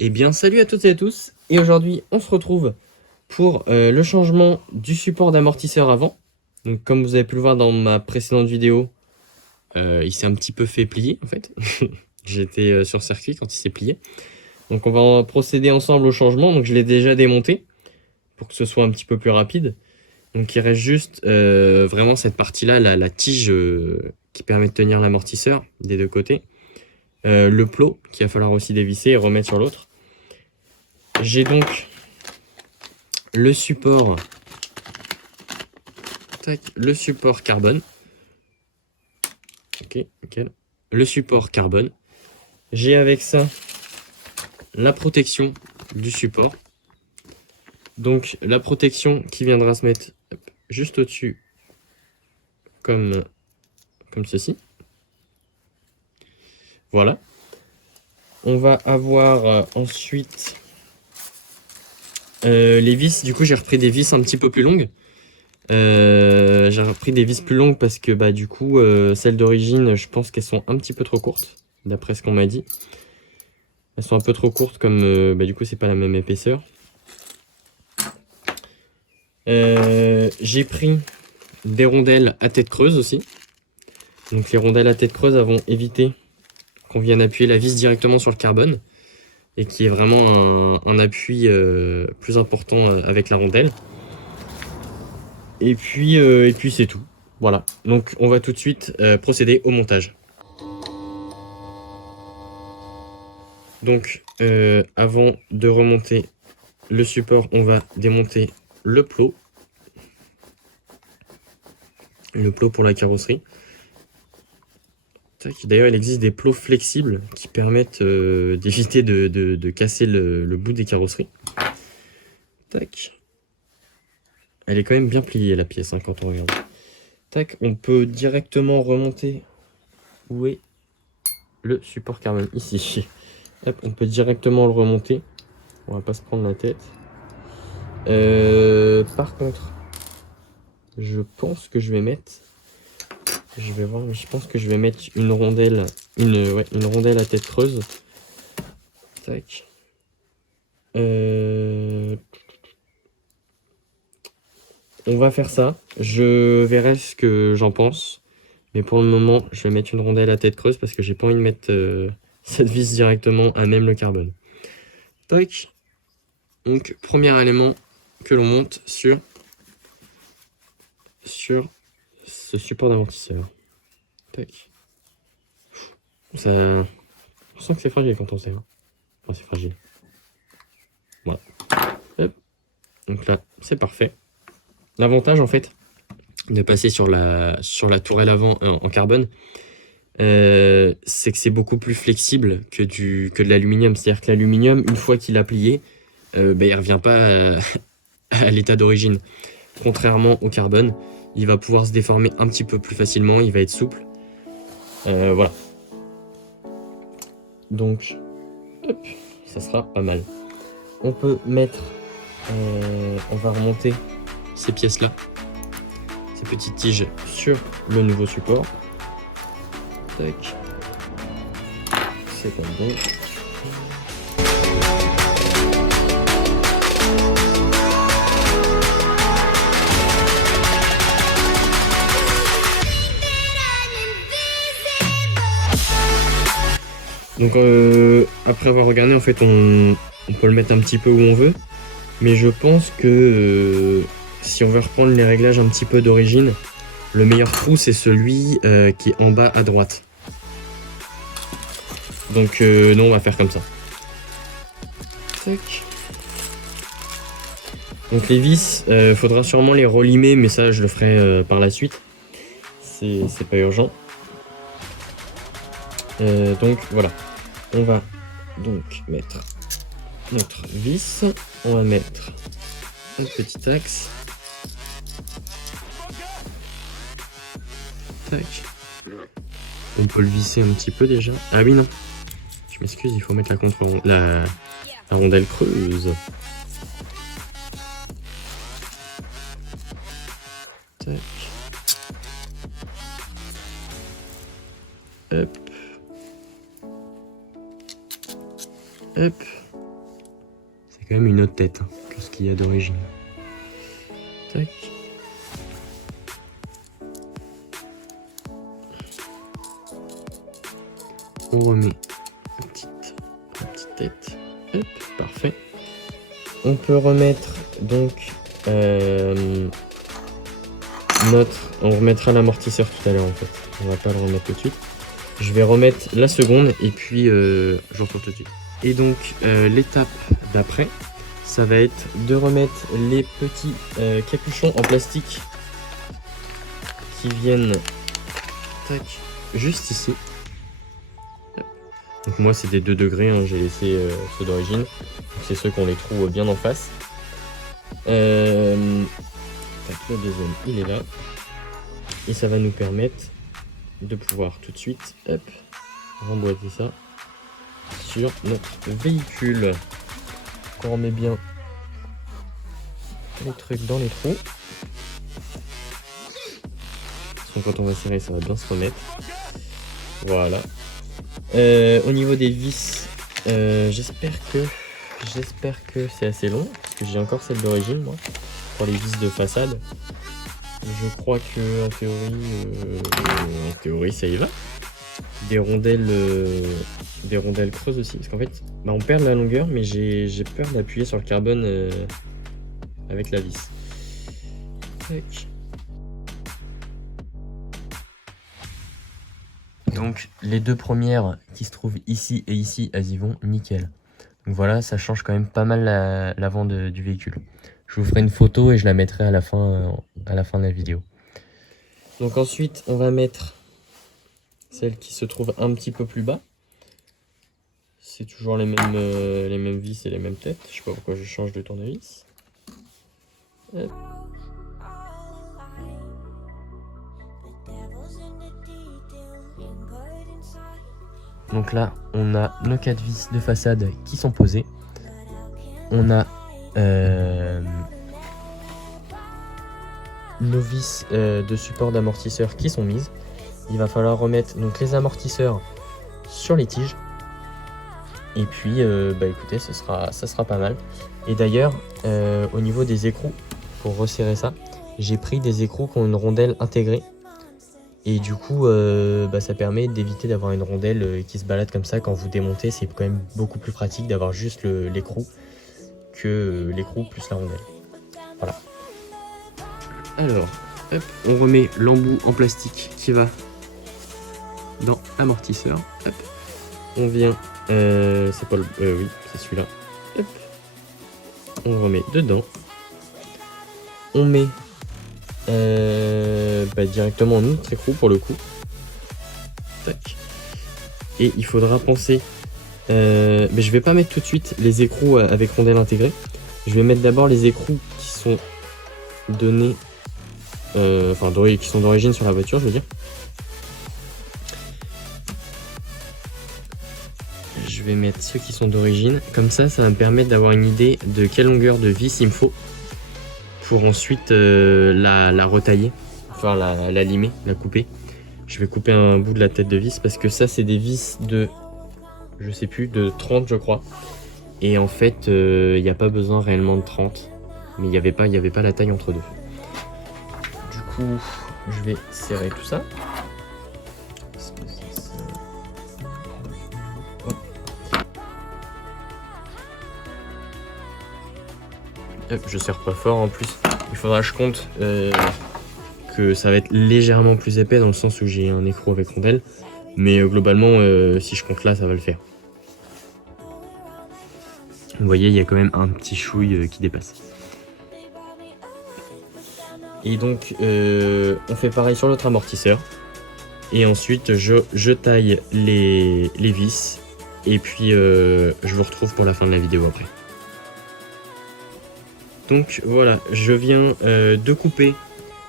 Eh bien, salut à toutes et à tous. Et aujourd'hui, on se retrouve pour le changement du support d'amortisseur avant. Donc, comme vous avez pu le voir dans ma précédente vidéo, il s'est un petit peu fait plier en fait. J'étais sur circuit quand il s'est plié. Donc, on va procéder ensemble au changement. Donc, je l'ai déjà démonté pour que ce soit un petit peu plus rapide. Donc, il reste juste vraiment cette partie-là, la tige qui permet de tenir l'amortisseur des deux côtés. Le plot qu'il va falloir aussi dévisser et remettre sur l'autre. J'ai donc le support, tac, le support carbone. Ok, nickel. Le support carbone. J'ai avec ça la protection du support. Donc la protection qui viendra se mettre juste au-dessus, comme ceci. Voilà. On va avoir ensuite les vis. Du coup, j'ai repris des vis un petit peu plus longues. J'ai repris des vis plus longues parce que bah du coup celles d'origine, je pense qu'elles sont un petit peu trop courtes d'après ce qu'on m'a dit. Elles sont un peu trop courtes comme bah du coup c'est pas la même épaisseur. J'ai pris des rondelles à tête creuse aussi. Donc les rondelles à tête creuse vont éviter qu'on vienne appuyer la vis directement sur le carbone et qui est vraiment un appui plus important avec la rondelle. Et puis c'est tout. Voilà. Donc on va tout de suite procéder au montage. Donc avant de remonter le support, on va démonter le plot. Le plot pour la carrosserie. D'ailleurs, il existe des plots flexibles qui permettent d'éviter de casser le bout des carrosseries. Tac. Elle est quand même bien pliée la pièce hein, quand on regarde. Tac, on peut directement remonter. Où est le support carbone? Ici. Hop, on peut directement le remonter. On va pas se prendre la tête. Par contre, je pense que je vais mettre. Je vais voir, mais je pense que je vais mettre une rondelle, une rondelle à tête creuse. Tac. On va faire ça. Je verrai ce que j'en pense. Mais pour le moment, je vais mettre une rondelle à tête creuse parce que j'ai pas envie de mettre cette vis directement à même le carbone. Tac. Donc, premier élément que l'on monte sur ce support d'amortisseur. Tac. Ça... On sent que c'est fragile quand on serre. Enfin, c'est fragile. Voilà. Hop. Donc là, c'est parfait. L'avantage, en fait, de passer sur la tourelle avant en carbone, c'est que c'est beaucoup plus flexible que de l'aluminium. C'est-à-dire que l'aluminium, une fois qu'il a plié, bah, il revient pas à l'état d'origine. Contrairement au carbone, il va pouvoir se déformer un petit peu plus facilement, il va être souple. Voilà. Donc, hop, ça sera pas mal. On peut mettre, on va remonter ces pièces-là, ces petites tiges sur le nouveau support. Tac. C'est comme bon. Donc après avoir regardé, en fait, on peut le mettre un petit peu où on veut. Mais je pense que si on veut reprendre les réglages un petit peu d'origine, le meilleur trou, c'est celui qui est en bas à droite. Donc non, on va faire comme ça. Tac. Donc les vis, faudra sûrement les relimer, mais ça, je le ferai par la suite. C'est pas urgent. Donc voilà. On va donc mettre notre vis. On va mettre un petit axe. Tac. On peut le visser un petit peu déjà. Ah oui, non. Je m'excuse, il faut mettre la rondelle creuse. Tac. Hop. Hop. C'est quand même une autre tête hein, que ce qu'il y a d'origine. Tac. On remet la petite tête. Hop, parfait. On peut remettre donc on remettra l'amortisseur tout à l'heure en fait. On va pas le remettre tout de suite. Je vais remettre la seconde et puis je vous retrouve tout de suite. Et donc l'étape d'après, ça va être de remettre les petits capuchons en plastique qui viennent tac, juste ici. Donc moi c'est des 2 degrés, hein, j'ai laissé ceux d'origine. C'est ceux qu'on les trouve bien en face. Tac, le deuxième il est là. Et ça va nous permettre de pouvoir tout de suite hop, remboîter ça sur notre véhicule. On remet bien les trucs dans les trous. Donc quand on va serrer, ça va bien se remettre. Voilà. Au niveau des vis, j'espère que c'est assez long, parce que j'ai encore celle d'origine moi, pour les vis de façade. Je crois que en théorie ça y va. Des rondelles creuses aussi, parce qu'en fait on perd la longueur, mais j'ai peur d'appuyer sur le carbone avec la vis. Tac. Donc les 2 premières qui se trouvent ici et ici, elles y vont nickel. Donc voilà, ça change quand même pas mal l'avant du véhicule. Je vous ferai une photo et je la mettrai à la fin de la vidéo. Donc ensuite, on va mettre celle qui se trouve un petit peu plus bas. C'est toujours les mêmes vis et les mêmes têtes. Je sais pas pourquoi je change de tournevis. Hop. Donc là, on a nos 4 vis de façade qui sont posées. On a nos vis de support d'amortisseur qui sont mises. Il va falloir remettre donc les amortisseurs sur les tiges. Et puis, écoutez, ça sera pas mal. Et d'ailleurs, au niveau des écrous, pour resserrer ça, j'ai pris des écrous qui ont une rondelle intégrée. Et du coup, ça permet d'éviter d'avoir une rondelle qui se balade comme ça quand vous démontez. C'est quand même beaucoup plus pratique d'avoir juste l'écrou que l'écrou plus la rondelle. Voilà. Alors, hop, on remet l'embout en plastique qui va dans l'amortisseur. Hop. On vient, c'est pas le, oui, c'est celui-là. Hop. On remet dedans. On met directement notre écrou pour le coup. Tac. Et il faudra penser. Mais je vais pas mettre tout de suite les écrous avec rondelle intégrée. Je vais mettre d'abord les écrous qui sont donnés, qui sont d'origine sur la voiture, je veux dire. Je vais mettre ceux qui sont d'origine. Comme ça, ça va me permettre d'avoir une idée de quelle longueur de vis il me faut pour ensuite la retailler, enfin la limer, la couper. Je vais couper un bout de la tête de vis parce que ça, c'est des vis de, je sais plus, de 30 je crois. Et en fait, il n'y a pas besoin réellement de 30, mais il n'y avait pas la taille entre deux. Du coup, je vais serrer tout ça. Je serre pas fort en plus. Il faudra que je compte que ça va être légèrement plus épais dans le sens où j'ai un écrou avec rondelle. Mais globalement, si je compte là, ça va le faire. Vous voyez, il y a quand même un petit chouille qui dépasse. Et donc, on fait pareil sur l'autre amortisseur. Et ensuite, je taille les vis. Et puis, je vous retrouve pour la fin de la vidéo après. Donc voilà, je viens de couper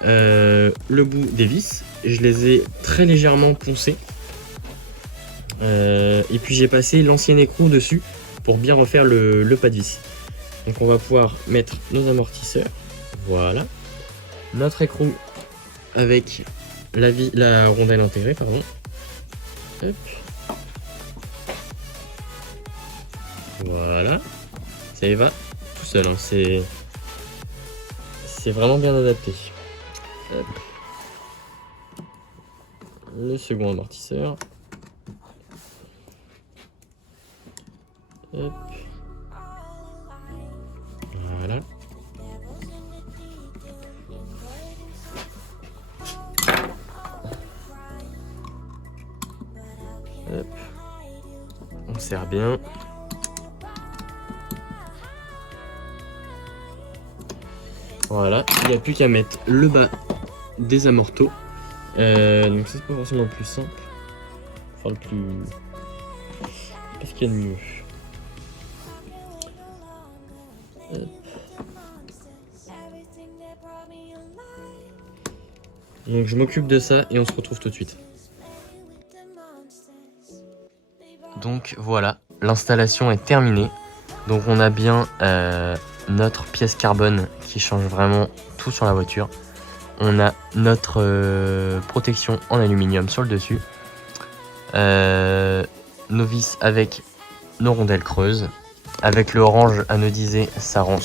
le bout des vis. Je les ai très légèrement poncés. Et puis j'ai passé l'ancien écrou dessus pour bien refaire le pas de vis. Donc on va pouvoir mettre nos amortisseurs. Voilà. Notre écrou avec la rondelle intégrée, pardon. Hop. Voilà. Ça y va tout seul, hein. C'est vraiment bien adapté. Hop. Le second amortisseur. Hop. Voilà. Hop. On serre bien. Voilà, il n'y a plus qu'à mettre le bas des amortos. Donc c'est pas forcément le plus simple. Enfin le plus... Qu'est-ce qu'il y a de mieux? Hop. Donc je m'occupe de ça et on se retrouve tout de suite. Donc voilà, l'installation est terminée. Donc on a bien notre pièce carbone qui change vraiment tout sur la voiture. On a notre protection en aluminium sur le dessus. Nos vis avec nos rondelles creuses. Avec le orange anodisé, ça rend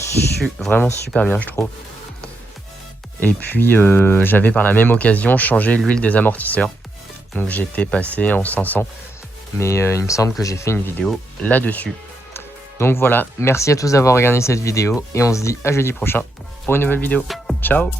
vraiment super bien, je trouve. Et puis j'avais par la même occasion changé l'huile des amortisseurs. Donc j'étais passé en 500. Mais il me semble que j'ai fait une vidéo là-dessus. Donc voilà, merci à tous d'avoir regardé cette vidéo. Et on se dit à jeudi prochain pour une nouvelle vidéo. Ciao!